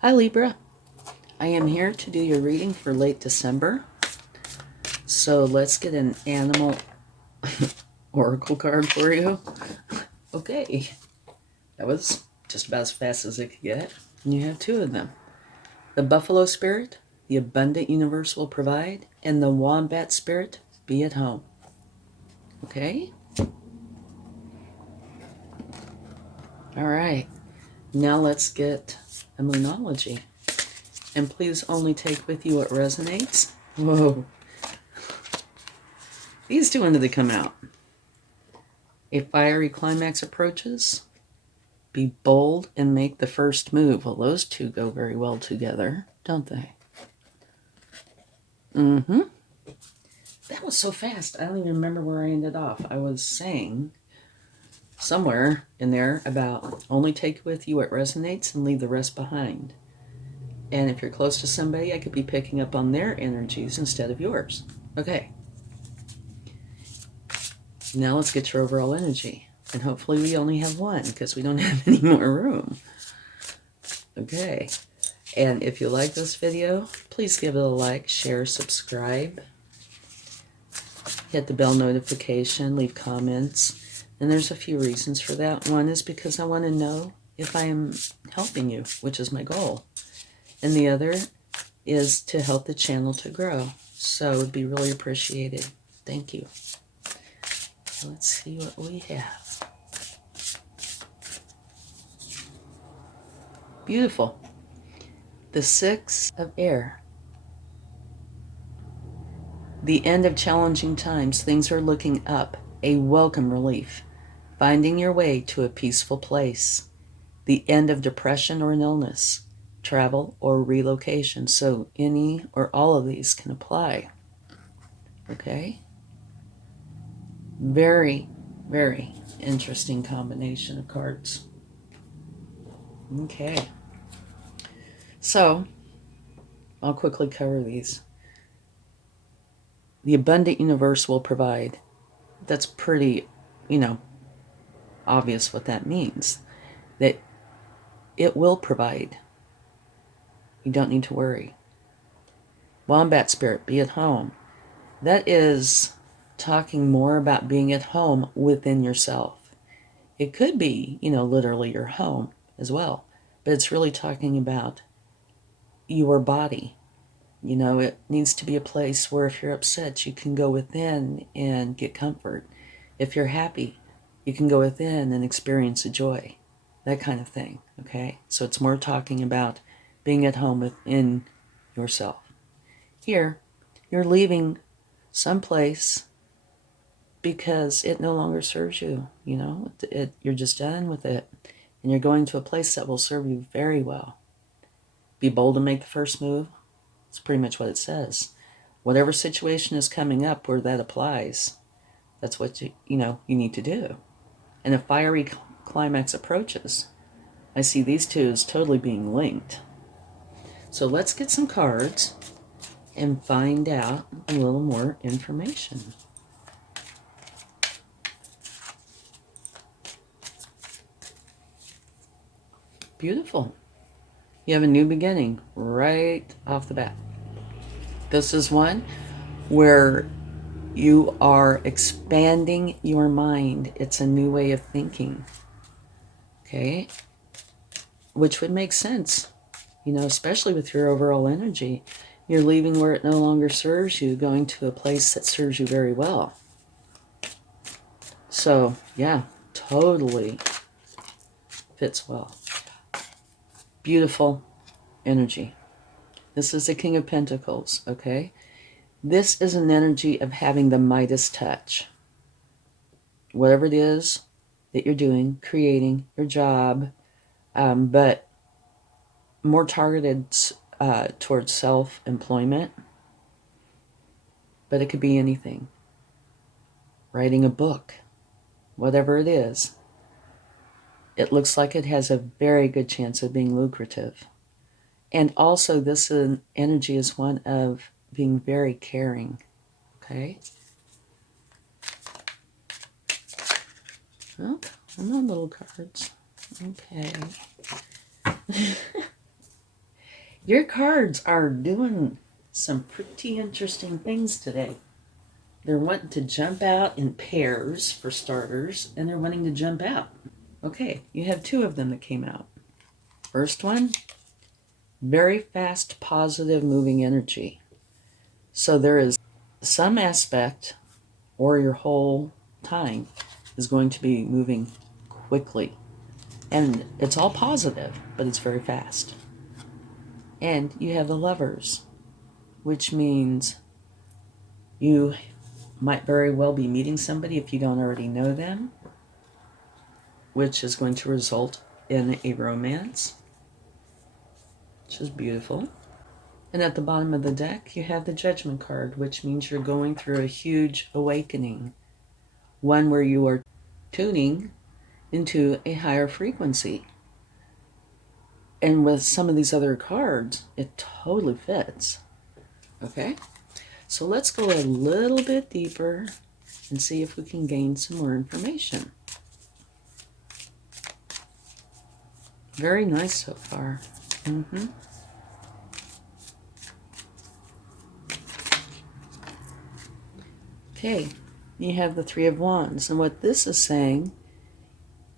Hi Libra, I am here to do your reading for late December. So let's get an animal oracle card for you. Okay, that was just about as fast as it could get. And you have two of them. The buffalo spirit, the abundant universe will provide, and the wombat spirit, be at home. Okay? All right, now let's get a moonology. And please only take with you what resonates. Whoa. These two, when did they come out? A fiery climax approaches. Be bold and make the first move. Well, those two go very well together, don't they? Mm-hmm. That was so fast. I don't even remember where I ended off. I was saying somewhere in there about only take with you what resonates and leave the rest behind. And if you're close to somebody, I could be picking up on their energies instead of yours. Okay. Now let's get your overall energy. And hopefully we only have one because we don't have any more room. Okay. And if you like this video, please give it a like, share, subscribe. Hit the bell notification, leave comments. And there's a few reasons for that. One is because I want to know if I am helping you, which is my goal. And the other is to help the channel to grow. So it would be really appreciated. Thank you. Let's see what we have. Beautiful. The Six of Air. The end of challenging times. Things are looking up. A welcome relief. Finding your way to a peaceful place. The end of depression or an illness. Travel or relocation. So any or all of these can apply. Okay? Very, very interesting combination of cards. Okay. So, I'll quickly cover these. The abundant universe will provide. That's pretty, obvious what that means. That it will provide. You don't need to worry. Wombat spirit, be at home. That is talking more about being at home within yourself. It could be, literally your home as well. But it's really talking about your body. It needs to be a place where if you're upset, you can go within and get comfort. If you're happy, you can go within and experience a joy. That kind of thing, okay? So it's more talking about being at home within yourself. Here, you're leaving someplace because it no longer serves you, you're just done with it. And you're going to a place that will serve you very well. Be bold and make the first move. It's pretty much what it says. Whatever situation is coming up where that applies, that's what you need to do. And a fiery climax approaches. I see these two as totally being linked. So let's get some cards and find out a little more information. Beautiful. You have a new beginning right off the bat. This is one where you are expanding your mind. It's a new way of thinking. Okay? Which would make sense, especially with your overall energy. You're leaving where it no longer serves you, going to a place that serves you very well. So, yeah, totally fits well. Beautiful energy. This is the King of Pentacles, okay? This is an energy of having the Midas touch. Whatever it is that you're doing, creating, your job, but more targeted towards self-employment. But it could be anything. Writing a book, whatever it is. It looks like it has a very good chance of being lucrative. And also this energy is one of being very caring. Okay? Oh, I'm on little cards. Okay. Your cards are doing some pretty interesting things today. They're wanting to jump out in pairs for starters, and they're wanting to jump out. Okay, you have two of them that came out. First one, very fast, positive, moving energy. So there is some aspect, or your whole time is going to be moving quickly. And it's all positive, but it's very fast. And you have the Lovers, which means you might very well be meeting somebody if you don't already know them, which is going to result in a romance, which is beautiful. And at the bottom of the deck, you have the Judgment card, which means you're going through a huge awakening, one where you are tuning into a higher frequency. And with some of these other cards, it totally fits. Okay? So let's go a little bit deeper and see if we can gain some more information. Very nice so far. Okay, you have the Three of Wands. And what this is saying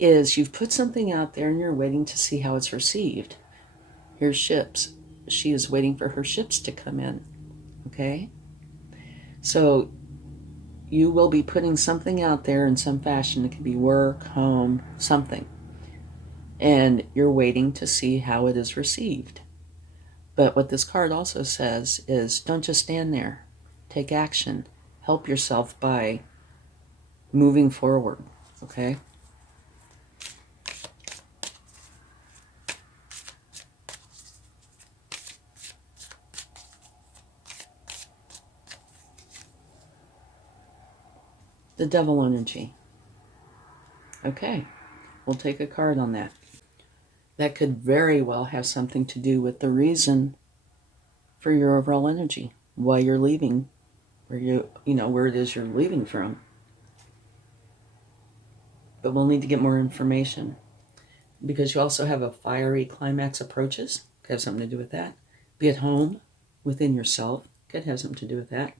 is you've put something out there and you're waiting to see how it's received. Here's ships. She is waiting for her ships to come in. Okay? So you will be putting something out there in some fashion. It could be work, home, something. And you're waiting to see how it is received. But what this card also says is don't just stand there. Take action. Help yourself by moving forward. Okay? The Devil energy. Okay, we'll take a card on that. That could very well have something to do with the reason for your overall energy, why you're leaving, where where it is you're leaving from. But we'll need to get more information because you also have a fiery climax approaches. Could have something to do with that. Be at home, within yourself. Could have something to do with that.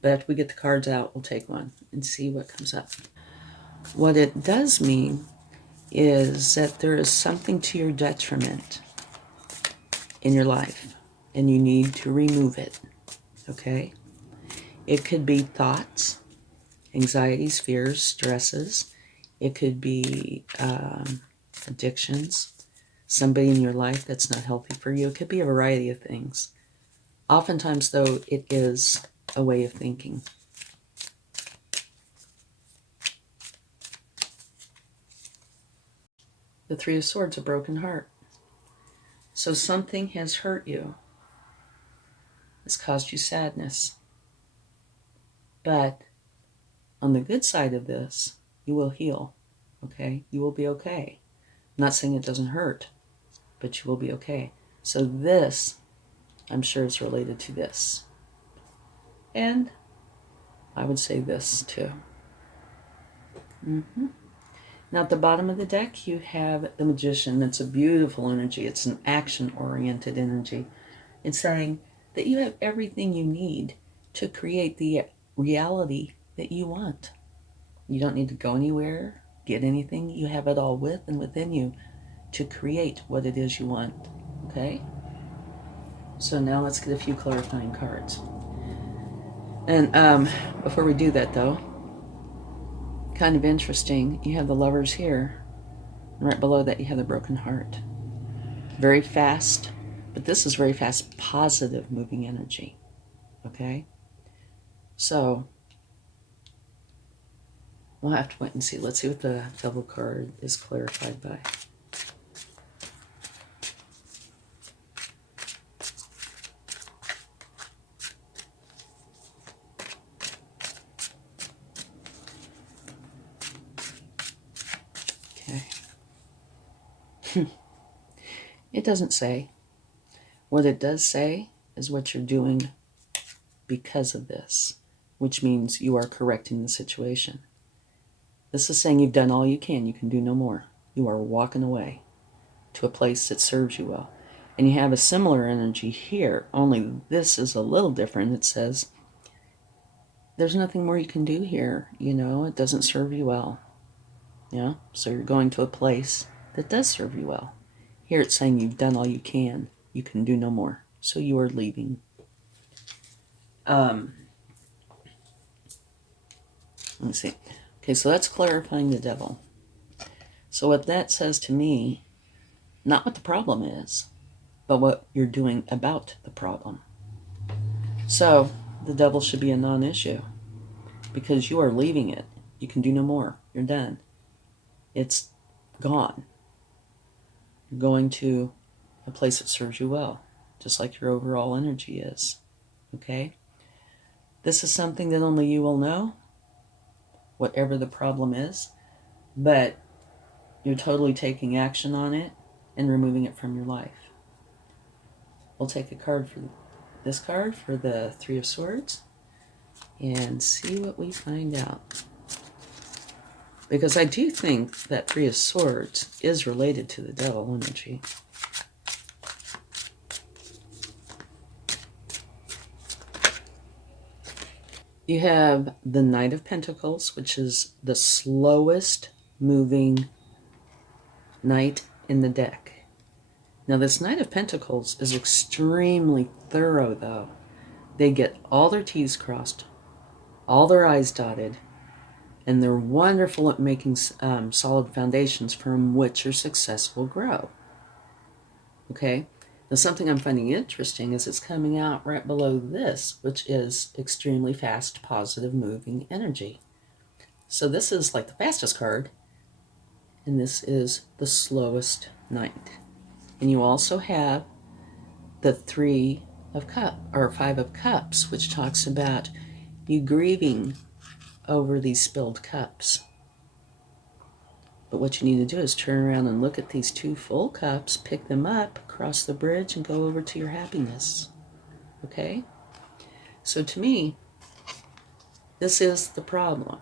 But after we get the cards out, we'll take one and see what comes up. What it does mean is that there is something to your detriment in your life, and you need to remove it, okay? It could be thoughts, anxieties, fears, stresses. It could be addictions, somebody in your life that's not healthy for you. It could be a variety of things. Oftentimes, though, it is a way of thinking. The Three of Swords, a broken heart. So something has hurt you. It's caused you sadness. But on the good side of this, you will heal, okay? You will be okay. I'm not saying it doesn't hurt, but you will be okay. So this, I'm sure, is related to this. And I would say this too. Now at the bottom of the deck, you have the Magician. It's a beautiful energy. It's an action-oriented energy. It's saying that you have everything you need to create the reality that you want. You don't need to go anywhere, get anything. You have it all with and within you to create what it is you want. Okay? So now let's get a few clarifying cards. And before we do that, though, kind of interesting, you have the Lovers here. And right below that, you have the Broken Heart. Very fast, but this is very fast, positive moving energy. Okay? So we'll have to wait and see. Let's see what the Devil card is clarified by. It doesn't say. What it does say is what you're doing because of this, which means you are correcting the situation. This is saying you've done all you can do no more. You are walking away to a place that serves you well. And you have a similar energy here, only this is a little different. It says, there's nothing more you can do here. It doesn't serve you well. So you're going to a place that does serve you well. Here it's saying you've done all you can. You can do no more. So you are leaving. Let me see. Okay, so that's clarifying the devil. So what that says to me, not what the problem is, but what you're doing about the problem. So the devil should be a non-issue because you are leaving it. You can do no more. You're done. It's gone. You're going to a place that serves you well, just like your overall energy is. Okay? This is something that only you will know, whatever the problem is, but you're totally taking action on it and removing it from your life. We'll take a card for this card for the Three of Swords and see what we find out. Because I do think that Three of Swords is related to the devil energy. You have the Knight of Pentacles, which is the slowest moving knight in the deck. Now, this Knight of Pentacles is extremely thorough, though. They get all their T's crossed, all their I's dotted, and they're wonderful at making solid foundations from which your success will grow. Okay? Now, something I'm finding interesting is it's coming out right below this, which is extremely fast, positive moving energy. So this is like the fastest card, and this is the slowest knight. And you also have the Five of Cups, which talks about you grieving over these spilled cups. But what you need to do is turn around and look at these two full cups, pick them up, cross the bridge, and go over to your happiness. Okay? So to me, this is the problem.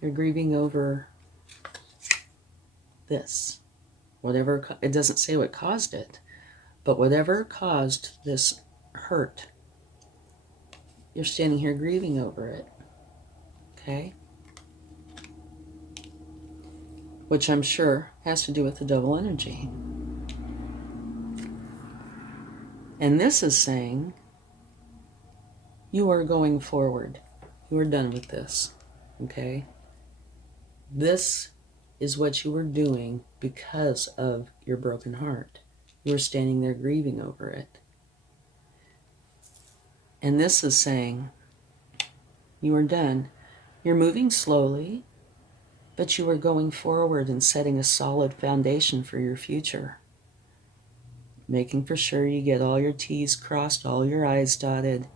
You're grieving over this. Whatever, it doesn't say what caused it, but whatever caused this hurt, you're standing here grieving over it. Okay? Which I'm sure has to do with the double energy. And this is saying you are going forward. You are done with this. Okay? This is what you were doing because of your broken heart. You were standing there grieving over it. And this is saying you are done. You're moving slowly, but you are going forward and setting a solid foundation for your future. Making for sure you get all your T's crossed, all your I's dotted.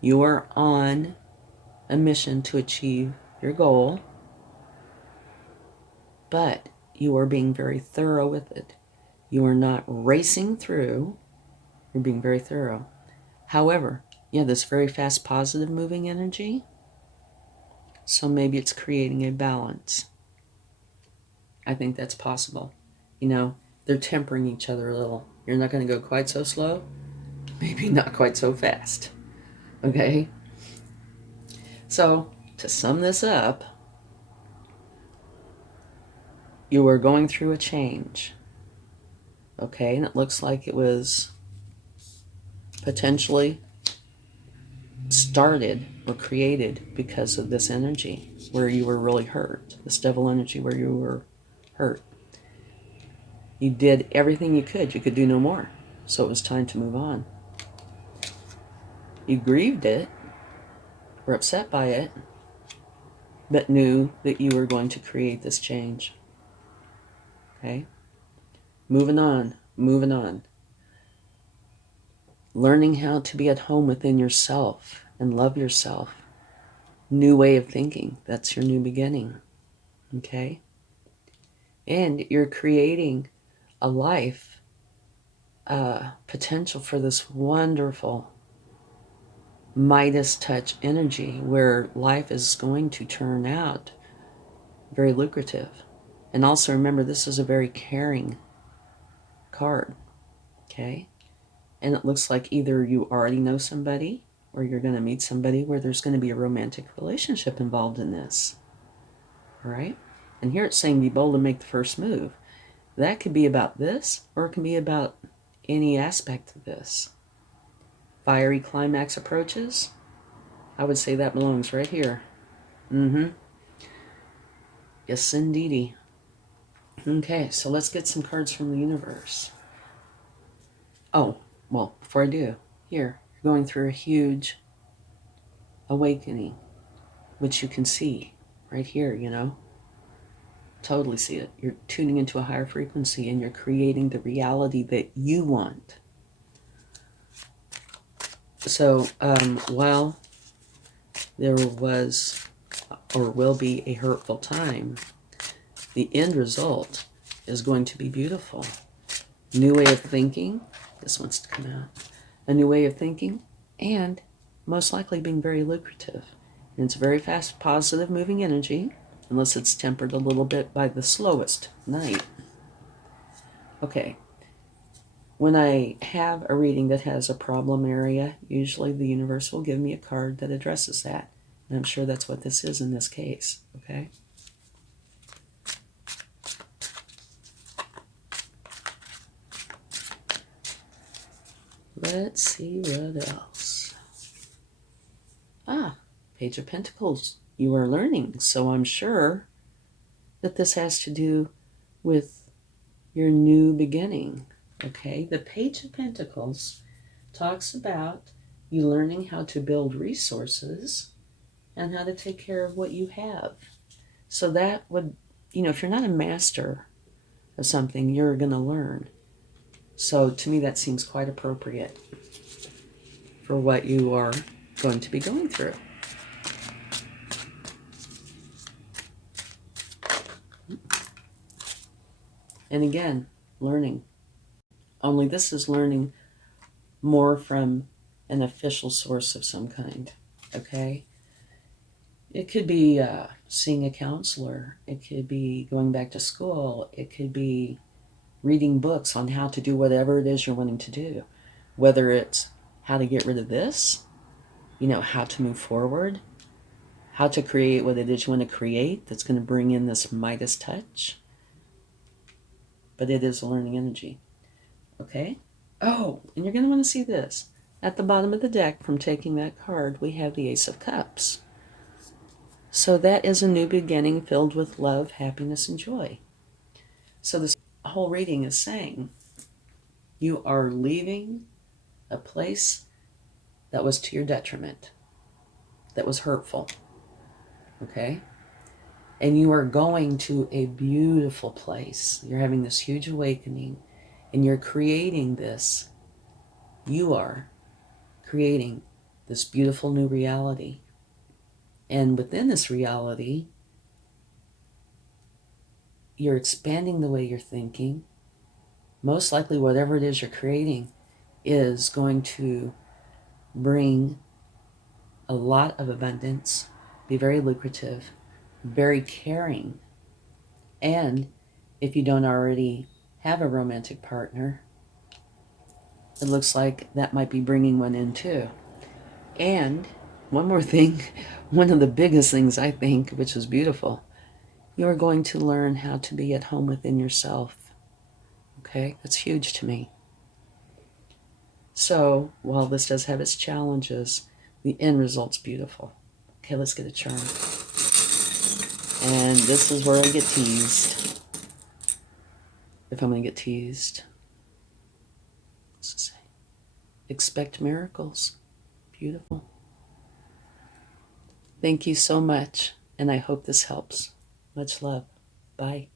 You are on a mission to achieve your goal, but you are being very thorough with it. You are not racing through. You're being very thorough. However, you have this very fast, positive moving energy. So maybe it's creating a balance. I think that's possible. They're tempering each other a little. You're not going to go quite so slow. Maybe not quite so fast. Okay? So, to sum this up, you are going through a change. Okay? And it looks like it was potentially started or created because of this energy where you were really hurt. This devil energy where you were hurt. You did everything you could. You could do no more. So it was time to move on. You grieved it, were upset by it, but knew that you were going to create this change. Okay? Moving on. Learning how to be at home within yourself and love yourself. New way of thinking. That's your new beginning. Okay? And you're creating a life potential for this wonderful Midas touch energy where life is going to turn out very lucrative. And also remember, this is a very caring card. Okay? And it looks like either you already know somebody or you're going to meet somebody where there's going to be a romantic relationship involved in this. All right? And here it's saying be bold and make the first move. That could be about this, or it can be about any aspect of this. Fiery climax approaches. I would say that belongs right here. Yes, indeedy. Okay, so let's get some cards from the universe. Oh, well, before I do, here, you're going through a huge awakening, which you can see right here, you know. Totally see it. You're tuning into a higher frequency and you're creating the reality that you want. So, while there was or will be a hurtful time, the end result is going to be beautiful. New way of thinking. This wants to come out. A new way of thinking, and most likely being very lucrative. And it's very fast, positive moving energy, unless it's tempered a little bit by the slowest night. Okay. When I have a reading that has a problem area, usually the universe will give me a card that addresses that. And I'm sure that's what this is in this case, okay? Let's see what else. Page of Pentacles. You are learning, so I'm sure that this has to do with your new beginning, okay? The Page of Pentacles talks about you learning how to build resources and how to take care of what you have. So that would, if you're not a master of something, you're going to learn. So to me, that seems quite appropriate for what you are going to be going through. And again, learning. Only this is learning more from an official source of some kind, okay? It could be seeing a counselor. It could be going back to school. It could be reading books on how to do whatever it is you're wanting to do. Whether it's how to get rid of this, how to move forward, how to create what it is you want to create that's going to bring in this Midas touch. But it is a learning energy. Okay? Oh, and you're going to want to see this. At the bottom of the deck, from taking that card, we have the Ace of Cups. So that is a new beginning filled with love, happiness, and joy. So this whole reading is saying you are leaving a place that was to your detriment, that was hurtful. Okay? And you are going to a beautiful place. You're having this huge awakening, and you're creating this. You are creating this beautiful new reality. And within this reality, you're expanding the way you're thinking. Most likely, whatever it is you're creating is going to bring a lot of abundance, be very lucrative, very caring. And if you don't already have a romantic partner, it looks like that might be bringing one in too. And one more thing, one of the biggest things I think, which is beautiful, you are going to learn how to be at home within yourself. Okay, that's huge to me. So while this does have its challenges, the end result's beautiful. Okay, let's get a charm. And this is where I get teased. If I'm going to get teased. What's it say? Expect miracles. Beautiful. Thank you so much, and I hope this helps. Much love. Bye.